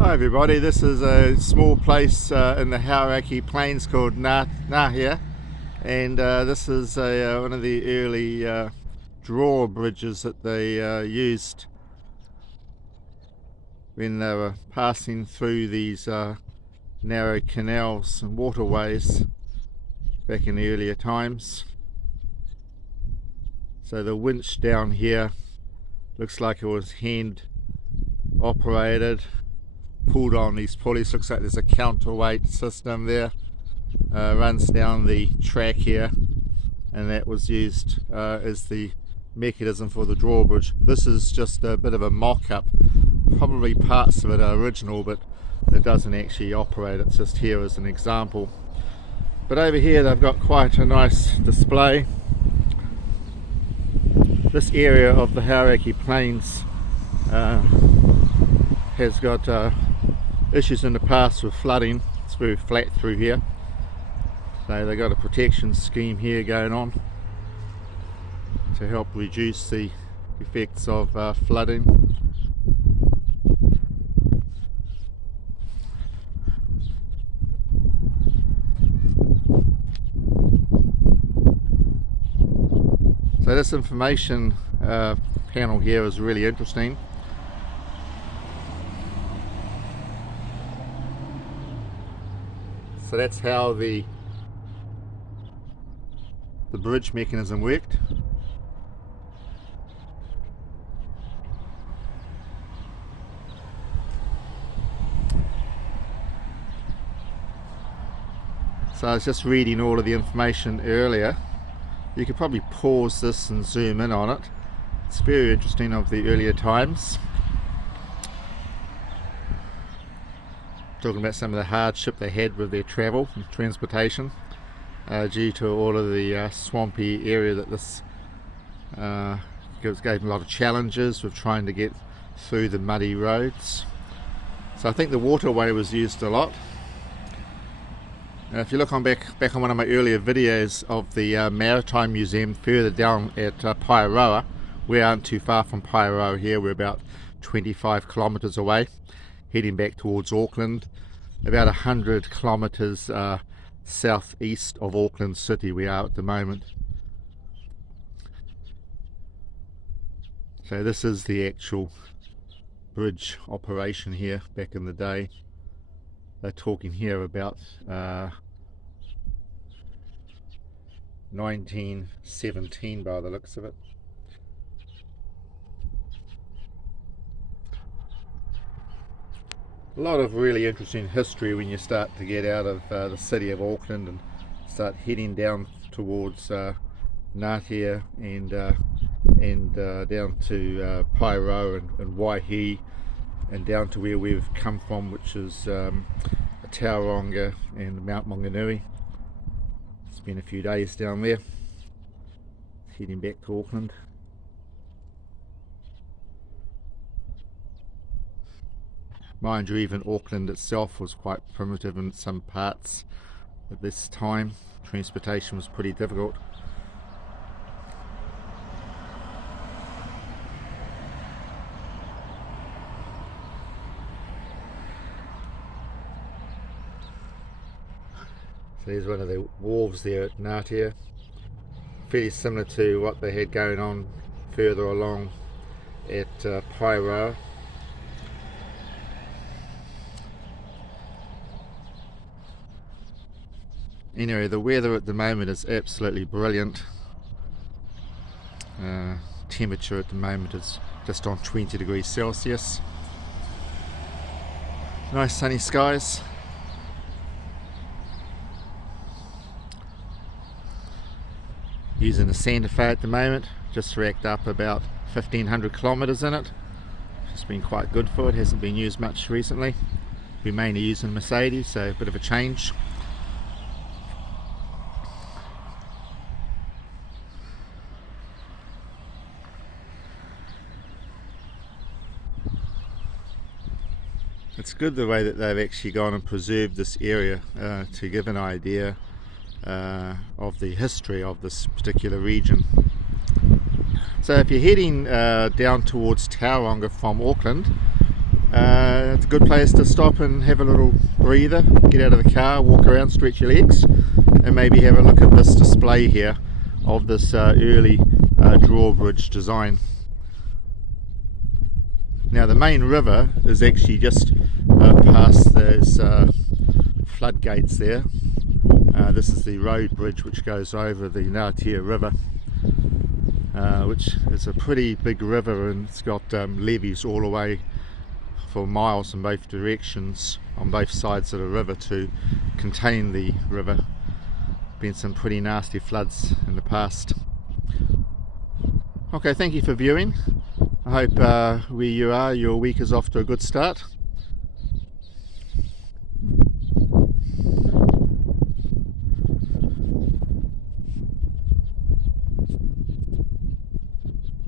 Hi everybody, this is a small place in the Hauraki Plains called Ngatea, and this is one of the early drawbridges that they used when they were passing through these narrow canals and waterways back in the earlier times. So the winch down here looks like it was hand operated, pulled on these pulleys. Looks like there's a counterweight system there, runs down the track here, and that was used as the mechanism for the drawbridge. This is just a bit of a mock-up. Probably parts of it are original, but it doesn't actually operate. It's just here as an example. But over here they've got quite a nice display. This area of the Hauraki Plains has got issues in the past with flooding. It's very flat through here, so they've got a protection scheme here going on to help reduce the effects of flooding. So this information panel here is really interesting. So that's how the bridge mechanism worked. So I was just reading all of the information earlier. You could probably pause this and zoom in on it. It's very interesting of the earlier times. Talking about some of the hardship they had with their travel and transportation due to all of the swampy area that this gave them a lot of challenges with trying to get through the muddy roads. So I think the waterway was used a lot. If you look on back on one of my earlier videos of the Maritime Museum further down at Paeroa, we aren't too far from Paeroa here. We're about 25 kilometres away, heading back towards Auckland, about 100 kilometres southeast of Auckland City we are at the moment. So this is the actual bridge operation here back in the day. They're talking here about 1917 by the looks of it. A lot of really interesting history when you start to get out of the city of Auckland and start heading down towards Ngatea and down to Paeroa and Waihi, and down to where we've come from, which is Tauranga and Mount Maunganui. It's been a few days down there, heading back to Auckland. Mind you, even Auckland itself was quite primitive in some parts at this time. Transportation was pretty difficult. So here's one of the wharves there at Ngatea. Fairly similar to what they had going on further along at Paeroa. Anyway, the weather at the moment is absolutely brilliant. Temperature at the moment is just on 20 degrees Celsius. Nice sunny skies. Using the Santa Fe at the moment, just racked up about 1,500 kilometres in it. It's been quite good for it, hasn't been used much recently. We're mainly using Mercedes, so a bit of a change. It's good the way that they've actually gone and preserved this area to give an idea of the history of this particular region. So if you're heading down towards Tauranga from Auckland, It's a good place to stop and have a little breather, get out of the car, walk around, stretch your legs, and maybe have a look at this display here of this early drawbridge design. Now the main river is actually just past those floodgates there. This is the road bridge which goes over the Ngatea river, which is a pretty big river, and it's got levees all the way for miles in both directions on both sides of the river to contain the river. Been some pretty nasty floods in the past. Okay, thank you for viewing. I hope where you are, your week is off to a good start.